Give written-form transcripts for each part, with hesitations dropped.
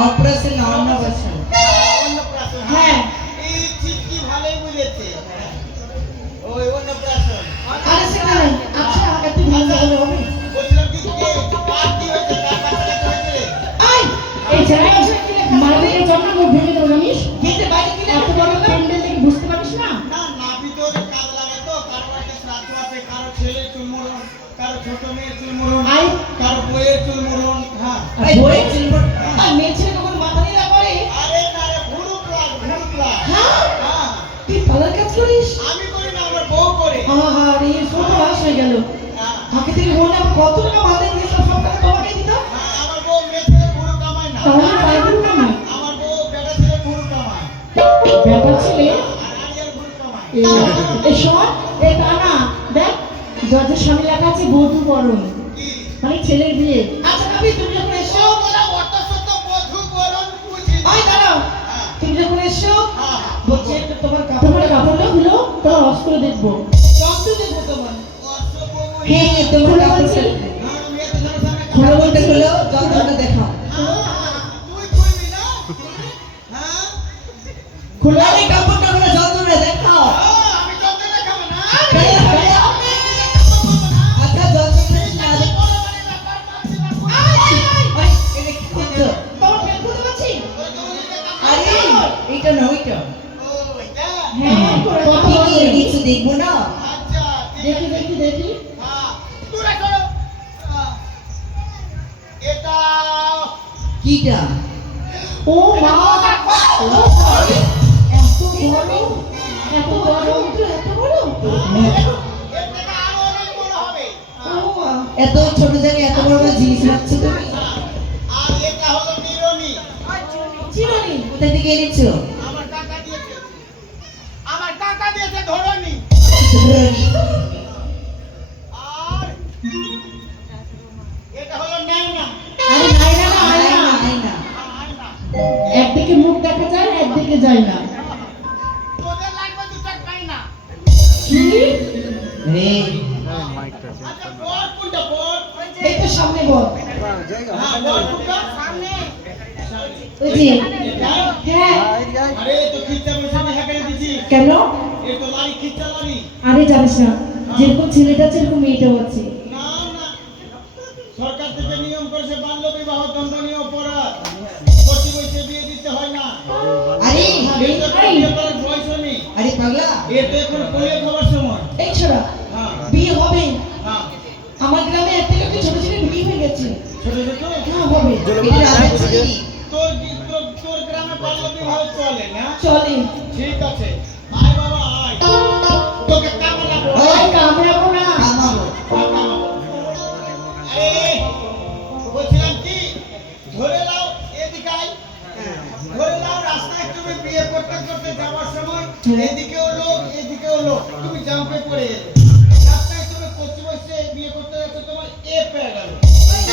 Operation অন্নপ্রাশন হ্যাঁ এই চিটকি ভালোই বুঝেছে ওই অন্নপ্রাশন আরে সেখানে আচ্ছা একটু ভালো হবে বললাম কি কার কি হয়েছে কার বাচ্চা হয়েছে আই এই জায়গায় মানবের জন্য মুখ ভেঙে দেবো জানিস গেটে বাইরে গেলে এত বড় প্যান্ডেল দেখে বুঝতে পারিস না না না ভিতরে কাজ লাগে তো কারো একটা শ্রাদ্ধ আছে কারো ছেলে চুলমুরন কারো ছোট মেয়ে চুলমুরন আই কারো বইয়ের চুলমুরন হ্যাঁ বইয়ের চুলমুরন আর মেয়ে ছেলে কখন মাথা নিয়ে করে আরে না রে ভুরু প্লাগ হ্যাঁ হ্যাঁ তুই পালার কাজ করিস আমি করি না আমার বউ করে আহা রে সর্বনাশ হয়ে গেল হ্যাঁ আগে থেকে বললে আমার কত টাকা বাধা দিয়ে সব টাকা তোমাকে দিত হ্যাঁ, আমার বউ মেয়ে ছেলে ভুরু কামায় না তাহলে পাইবো না আমার বউ বেটা ছেলে ভুরু কামায় ব্যাপার ছেলে আর আরিয়ার ভুরু কামায় এই শোন এই কানা দেখ দরজার সামনে লেখা আছে বধূ বরণ কি মানে ছেলের বিয়ে আচ্ছা ভাবি তুমি যখন এসো ও বলা অত শত বধূ বরণ বুঝি আয় দাঁড়াও হ্যাঁ তুমি যখন এসো হ্যাঁ বলছি একটু তোমার কাপড়টা খুলো তোমার অস্ত্র দেখবো অস্ত্র দেখবো তোমার অশ্ববউ হ্যাঁ তোমার কাপড়টা হ্যাঁ মেয়ে তো ধরো সামনে খুলে বলতে খুলো যন্ত্রটা দেখাও তুই খুলবি না হ্যাঁ খুলে এই কাপড়টা খুলে যন্ত্রটা দেখাও আমি চলতে দেখাবো না আচ্ছা যন্ত্রটা না এটা কি করছো তোমার পেট খুলতে পারছি আরে এটা না ওইটা হ্যাঁ কত কি বড় কি কিছু দেখবো না আচ্ছা দেখি দেখি দেখি হ্যাঁ দূরে সরো এটা কিটা ও মা ও সরি এত বড় এত বড় এর থেকে আরো অনেক বড় হবে ও মা এত ছোট জায়গায় এত বড় বড় জিনিস রাখছো তুমি আর এটা হলো নিরনি চিরনি কোথা থেকে এনেছো আমার টাকা দিয়েছে ধরনি আর এটা হলো নাইনা আরে নাইনা না আয়না আয়না আয়না আয়না একদিকে মুখ দেখা যায় একদিকে যায় না তোদের লাগবে দুটো কাইনা কি রে আচ্ছা বল কোনটা বল এই তো সামনে বল হ্যাঁ বল কোনটা সামনে ওই যে হ্যাঁ আরে তো খিচ্চা বসে দেখা করে দিছি কেন এ তো লারি খিচ্চা লারি আরে জানিস না যেরকম ছেলেটা আছে এরকম মেয়েটাও আছে না না সরকার থেকে নিয়ম করেছে বাল্য বিবাহ দণ্ডনীয় অপরাধ প্রতি বয়সে বিয়ে দিতে হয় না আরে এর তো এখন বিয়ে করার বয়স নেই আরে পাগলা এর তো এখন কোলে খাবার সময় এই ছোড়া হ্যাঁ বিয়ে হবে হ্যাঁ আমার গ্রামে এর থেকে ছোট ছেলে বিয়ে হয়ে গেছে ছোট ছোট হ্যাঁ হবে এটা আছে তোর গ্রামে বাল্য বিবাহ চলে না চলে ঠিক আছে আয় বাবা আয় তোকে কামড়াবো ওই কামড়াবো না কামাবো বলছিলাম কি ধরে নাও এদিকে আয় ধরে নাও রাস্তায় তুমি বিয়ে করতে করতে যাওয়ার সময় এদিকেও লোক তুমি জাম্পে পড়ে গেলে রাস্তায় তুমি কচি বসে বিয়ে করতে যাচ্ছ তোমার এ পেয়ে গেল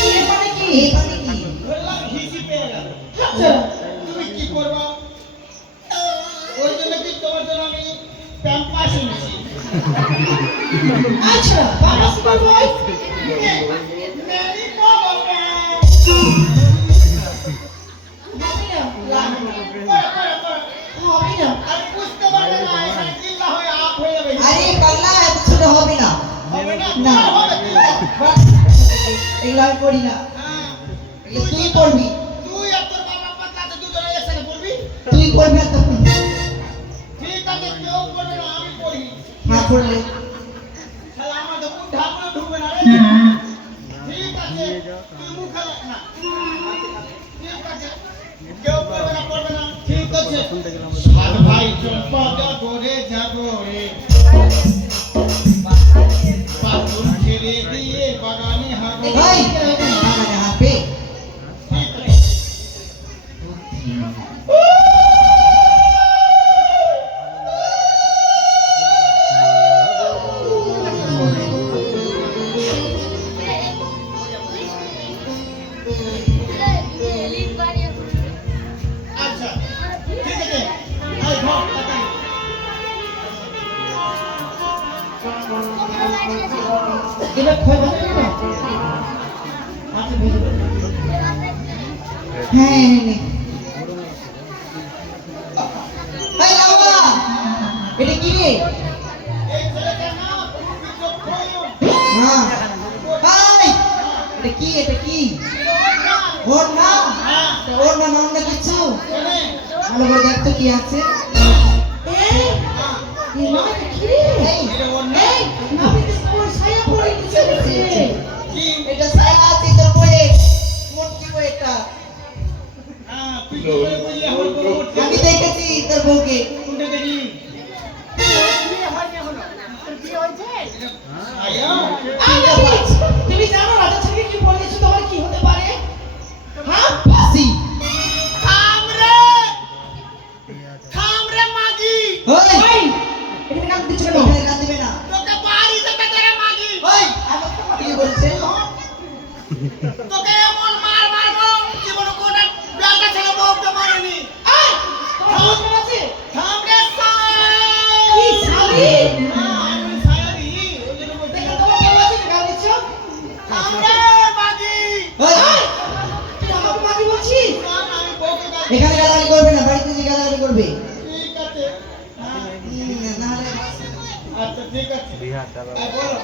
এ মানে কি এই মানে কি ধরলাম হিসি পেয়ে গেল আচ্ছা তুমি কি করবা ওই জন্য কি তোমার জন্য আমি প্যাম্পাস এনেছি আচ্ছা বাবা স্কুল বয় মেরি বাবা হবে না আর বুঝতে পারবে না এখানে চিল্লা হয়ে আপ হয়ে যাবে আরে পাগলা এত ছোট হবে না হবে না না। হবে এগুলো আমি করি না হ্যাঁ এগুলো তুই করবি তুই আর তোর বাবা পাতলা তো দুজনে একসাথে পড়বি তুই করবি আর তখন ঠিক আছে কেউ করবে না আমি পড়ি না করলে শালা আমার তো মুখ ঢাকনা ঢুকবে না রে ঠিক আছে তুই মুখ খালা না ঠিক আছে কেউ করবে না ঠিক আছে সাত ভাই চম্পা জাগরে জাগরে বাথরুম ছেড়ে দিয়ে বাগানে হাগরে ভাই বাগানে হাঁটবে আচ্ছা ঠিক আছে আই ঘর তাকাই এবার খয় ভালো না আচ্ছা ভেজে দাও। হ্যাঁ নে ভাই বাবা এটা কি রে এই ছেলেটার নাম বিচক্ষণ হ্যাঁ ভাই এটা কি ওর নাম হ্যাঁ ওর নাম কিছু কেনে ভালো করে দেখ তো কি আছে এই এই মা কি রে এই এটা ওর নাম এই নাপি তোর ছায়া পড়ে নিচে বসে কি এটা সায়া আছে তোর বইয়ে মোট কি বই এটা হ্যাঁ তুই কি করে বললি এখন বড় উঠছে আমি দেখেছি তোর বউকে কোনটা দেখি আয়া তুমি জানো রাজা ছেলে কি বলেছে তোমার কি হতে পারে হ্যাঁ ফাঁসি থামরে মাগি ওই ওই এখানে কাজ দিচ্ছ কেন এখানে কান দিবে না তোকে বাড়ি যেতে তোরে মাগি ওই আমাকে কি বলছে তোকে এমন মার মারবো জীবন কোন ব্যাটা ছেলে বউকে মারেনি এই তোমার খোঁজ কেন আছে থামরে কি শালি আমি সায়ারি ওই জন্য বলছি দেখো তোমার কেমন আছে কাজ দিচ্ছ থামরে মাগি ওই তুই আমাকে মাগি বলছিস না না আমি বউকে গালি এখানে গালাগালি করবে না বাড়িতে যে গালাগালি করবে ঠিক আছে হ্যাঁ নাহলে আচ্ছা ঠিক আছে আর বলো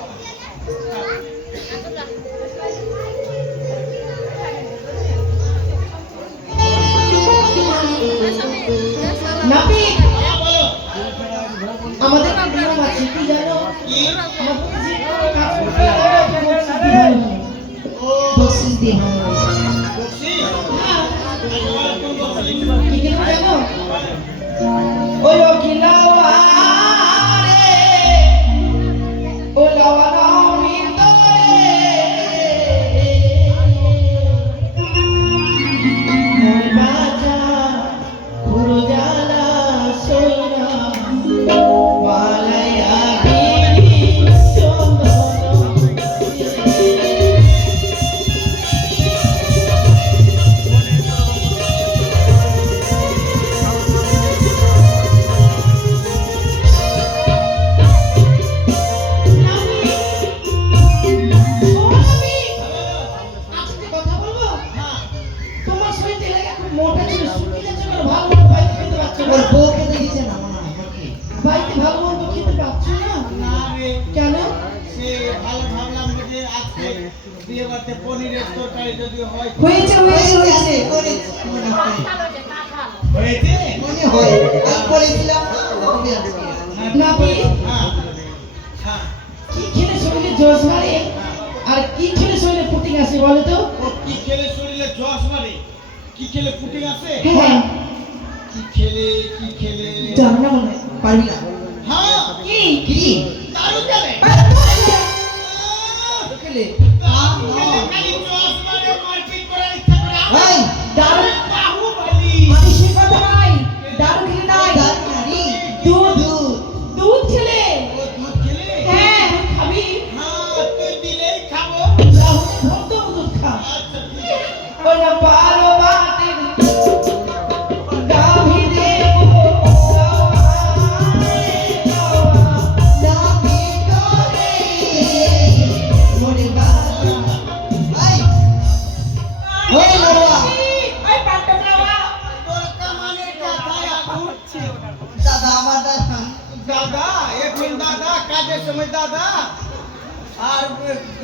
নাপি হ্যাঁ বলো আমাদের একটা নিয়ম আছে কি জানো কি আমাদের যে কোনো কাজ করতে হলে ও বকশিস দিয়ে বলছি হ্যাঁ তোমার কোন বলছি কি কি জানো ওই ও কিলাওয়া রে ও লাওয়ানা মিন্দরে মোর বাজা পুরো জালা সোনা মালায়া গিরি চন্দন ওর বউকে দেখেছে না মনে হয় নাকি না রে কেন সে ভালো ভাবলাম যে আজকে বিয়ে বাড়িতে পনিরের তরকারি যদি হয় হয়েছে হয়েছে হয়েছে হয়েছে করেছে মনে হয় হয়েছে মনে হয় আমি বলেছিলাম না হবে আজকে নাপি হ্যাঁ হ্যাঁ কি খেলে শরীরে জোশ বাড়ে আর কি খেলে শরীরে পুটিং আসে বলো তো ও কি খেলে শরীরে জশ মারে কি খেলে ফুটিং আছে হ্যাঁ কি খেলে জানো না মনে হয় পারবি না হ্যাঁ কি কি দারু খেলে খেলে দারু খেলে খালি জশ মারে মারপিট করার ইচ্ছা করে ভাই দারু বাহুবলী আমি সে কথা নাই দারু খেলে নাই দাঁড়ি দুধ দুধ দুধ খেলে ও দুধ খেলে হ্যাঁ দুধ খাবি হ্যাঁ তুই দিলেই খাবো রাহুলের ভক্ত দুধ খা আচ্ছা ঠিক আছে ওই না বারো বাতে গাভী দেব দাবি করে মনে বাবা ভাই ওই লড়ুয়া ওই পাঁচটা যাওয়া তোর কামানের কথায় ঘুরছে দাদা আমার দাদা দাদা এখন দাদা কাজের সময় দাদা আর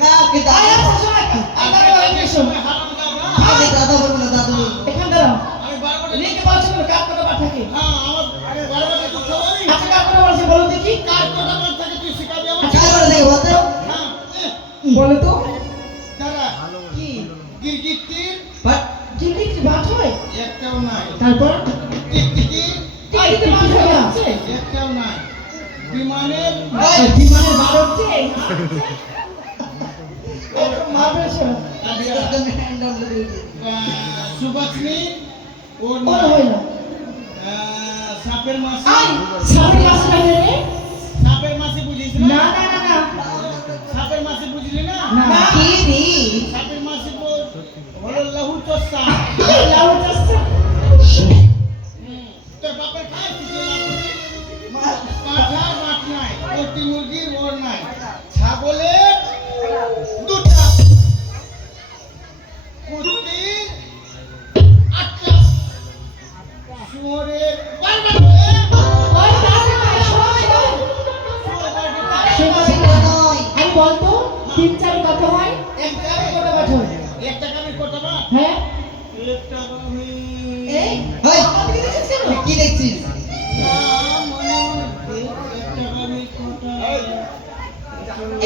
না কি দাদা আয়া শোনা আগে কাজের সময় হারাম দাদা আগে দাদা বলবো না দাদু এখান দাঁড়াও আমি বারবার লিখে বলছো না কার কথা থাকে হ্যাঁ আমার বারবার একটু খাওয়াবি আচ্ছা কার কথা বলছে বলো দেখি কার কথা বার থাকে তুই শিখাবি আমার কার করে দেখে বলতে হ্যাঁ বলো তো দাদা কি গিরগিটির বাট জিন্দিগি ভাত হয় একটাও নাই তারপর টিকটিকি বিমানের বিমানের বার হচ্ছে মারবে সব সুবাসনি ওর বড় হইল সাপের মাসি আই সাপের মাছ খাইলে রে সাপের মাসি বুঝিস না না না না সাপের মাসি বুঝলি না না কি দি সাপের মাসি হলো লহু চোষা লাউ চাষ তোর বাপের খায় কিছু না পাঠা বাট নাই পোল্ট্রি মুরগির ওর নাই ছাগলের দুটা কুত্তির আটটা শুয়োরের বারবার ওই দাদা সবাই সেটা নয় আমি বলতো 3-4 কত হয় একটা কত পাঠো একটা কামি কটা বা হ্যাঁ একটা কামি এই হেই কি দেখছিস না মনে একটা কামি কটা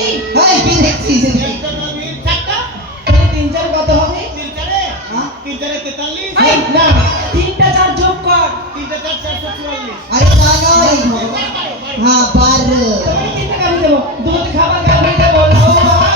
এই হেই কি দেখছিস একটা কামি চারটা 3-4 কত হবে তিন চারে হ্যাঁ? 43 এই না 3টা 4 যোগ কর 3 4 444 আরে তা নয় হ্যাঁ বার তোমাকে 3টা কামি দেবো দুটো খাবার কামি দেবো লাউ বাবা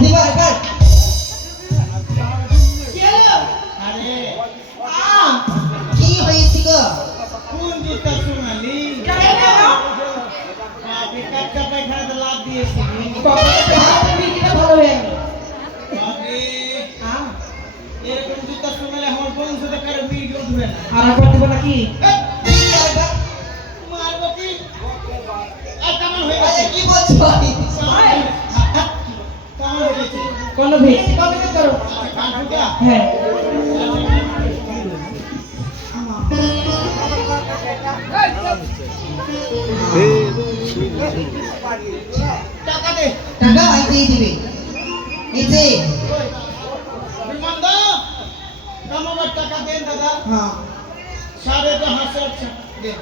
দিবার কাট কি হলো আরে কি হয়েছে গো কোন জুতা সোনালি কেন বাপে কাটকা পায়খানাতে লাভ দিয়েছি ভালো হয়ে গেল বাপে এরকম জুতা সোনালি আমার বংশতে কারো ভিডিও ধরে না আর একবার দিব নাকি মারবো কি আর কেমন হয়ে আরে গেছে কি বলছো কেমন হয়ে গেছে কোন ভেজ কত করো আচ্ছা কান ফুটা হ্যাঁ টাকা দে টাকা আইতেই দিবে এই যে বিমান দা কামাবার টাকা দেন দাদা হ্যাঁ সাড়ে 10,000 দে